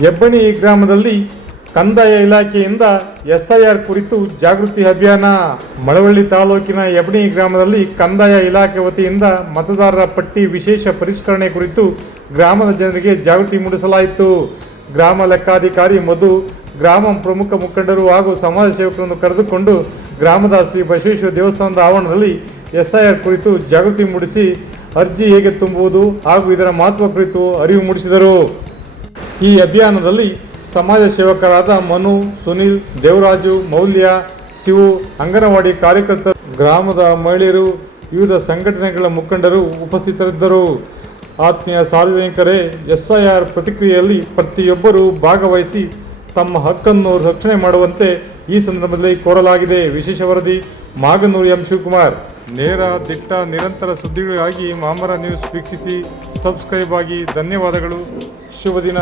ಹೆಬ್ಬಣಿ ಗ್ರಾಮದಲ್ಲಿ ಕಂದಾಯ ಇಲಾಖೆಯಿಂದ SIR ಕುರಿತು ಜಾಗೃತಿ ಅಭಿಯಾನ. ಮಳವಳ್ಳಿ ತಾಲೂಕಿನ ಹೆಬ್ಬಣಿ ಗ್ರಾಮದಲ್ಲಿ ಕಂದಾಯ ಇಲಾಖೆ ವತಿಯಿಂದ ಮತದಾರರ ಪಟ್ಟಿ ವಿಶೇಷ ಪರಿಷ್ಕರಣೆ ಕುರಿತು ಗ್ರಾಮದ ಜನರಿಗೆ ಜಾಗೃತಿ ಮೂಡಿಸಲಾಯಿತು. ಗ್ರಾಮ ಲೆಕ್ಕಾಧಿಕಾರಿ ಮಧು, ಗ್ರಾಮ ಪ್ರಮುಖ ಮುಖಂಡರು ಹಾಗೂ ಸಮಾಜ ಸೇವಕರನ್ನು ಕರೆದುಕೊಂಡು ಗ್ರಾಮದ ಶ್ರೀ ಬಸವೇಶ್ವರ ದೇವಸ್ಥಾನದ ಆವರಣದಲ್ಲಿ SIR ಕುರಿತು ಜಾಗೃತಿ ಮೂಡಿಸಿ ಅರ್ಜಿ ಹೇಗೆ ತುಂಬುವುದು ಹಾಗೂ ಇದರ ಮಹತ್ವ ಕುರಿತು ಅರಿವು ಮೂಡಿಸಿದರು. ಈ ಅಭಿಯಾನದಲ್ಲಿ ಸಮಾಜ ಸೇವಕರಾದ ಮನು, ಸುನಿಲ್, ದೇವರಾಜು, ಮೌಲ್ಯ, ಶಿವು, ಅಂಗನವಾಡಿ ಕಾರ್ಯಕರ್ತರು, ಗ್ರಾಮದ ಮಹಿಳೆಯರು, ವಿವಿಧ ಸಂಘಟನೆಗಳ ಮುಖಂಡರು ಉಪಸ್ಥಿತರಿದ್ದರು. ಆತ್ಮೀಯ ಸಾರ್ವಜನಿಕರೇ, SIR ಪ್ರತಿಕ್ರಿಯೆಯಲ್ಲಿ ಪ್ರತಿಯೊಬ್ಬರೂ ಭಾಗವಹಿಸಿ ತಮ್ಮ ಹಕ್ಕನ್ನು ರಕ್ಷಣೆ ಮಾಡುವಂತೆ ಈ ಸಂದರ್ಭದಲ್ಲಿ ಕೋರಲಾಗಿದೆ. ವಿಶೇಷ ವರದಿ ಮಾಗನೂರು ಎಂ ಶಿವಕುಮಾರ್. ನೇರ, ದಿಟ್ಟ, ನಿರಂತರ ಸುದ್ದಿಗಳಿಗಾಗಿ ಮಾಮರ ನ್ಯೂಸ್ ವೀಕ್ಷಿಸಿ, ಸಬ್ಸ್ಕ್ರೈಬ್ ಆಗಿ. ಧನ್ಯವಾದಗಳು. ಶುಭ ದಿನ.